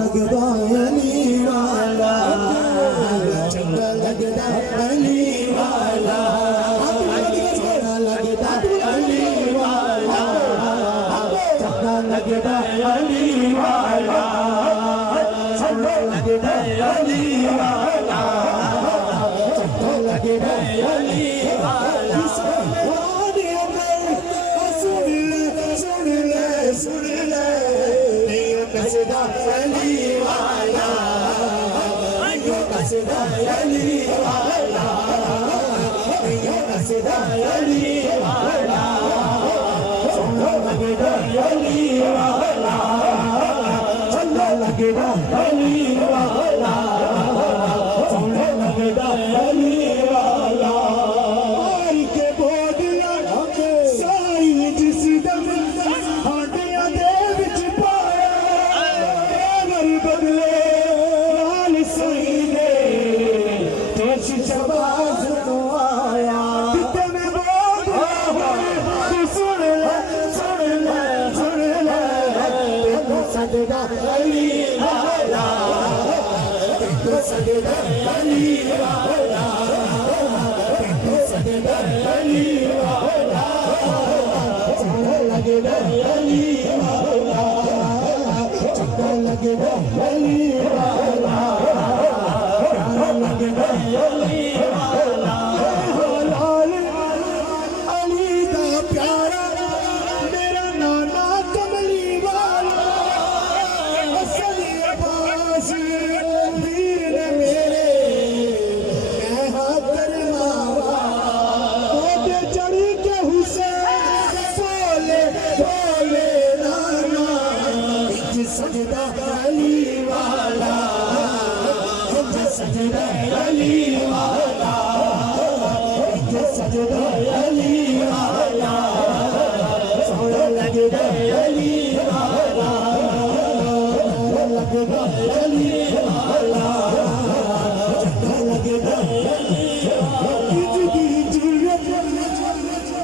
लगदा अली वाला चंगा लगदा अली वाला सोना लगदा अली वाला चंगा लगदा अली वाला सोना लगदा अली वाला चंगा लगदा अली वाला सुन ले कसदा अली वाला कसदा अली वाला कसदा अली वाला सोना लगदा अली वाला चंगा लगदा अली वाला सोना लगदा अली वाला मार के बोदिया साई जिस दम हाडिया दे विच बदले लाल सही ने तेज शबाज को आया कितने बोल सुन ले सुन ले सुन ले तेरे सजदा अली वाला तेरे सजदा अली वाला तेरे सजदा अली वाला चंगा लगदा अली वाला चंगा लगदा अली वाला प्यारा लगदा अली वाला लाल अली दा प्यारा मेरा नाना कमली वाला असली अब्बास वीर ने मेरे मैं हाँ करना वाला चढ़ी के हुसैन बोले बोले नाना सजदा अली वाला सजदा अली वाला सजदा अली वाला सोना लगदा अली वाला लगदा अली वाला चंगा लगदा जिंदगी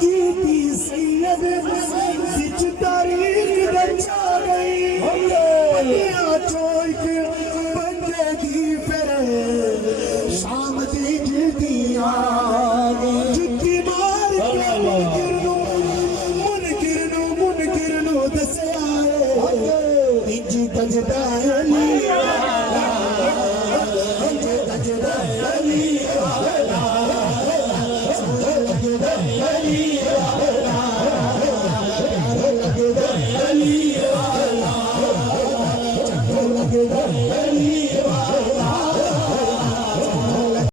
जीती सैयद बिच तारीख दर्जा गई चोक बंदे दी फिर शाम दी जिदी जिद्दी मार मुनकिरनो दसया इंज तजदा अली वाला इंज तजदा अली वाला सोना लगदा अली वाला प्यारा लगदा अली वाला लगदा अली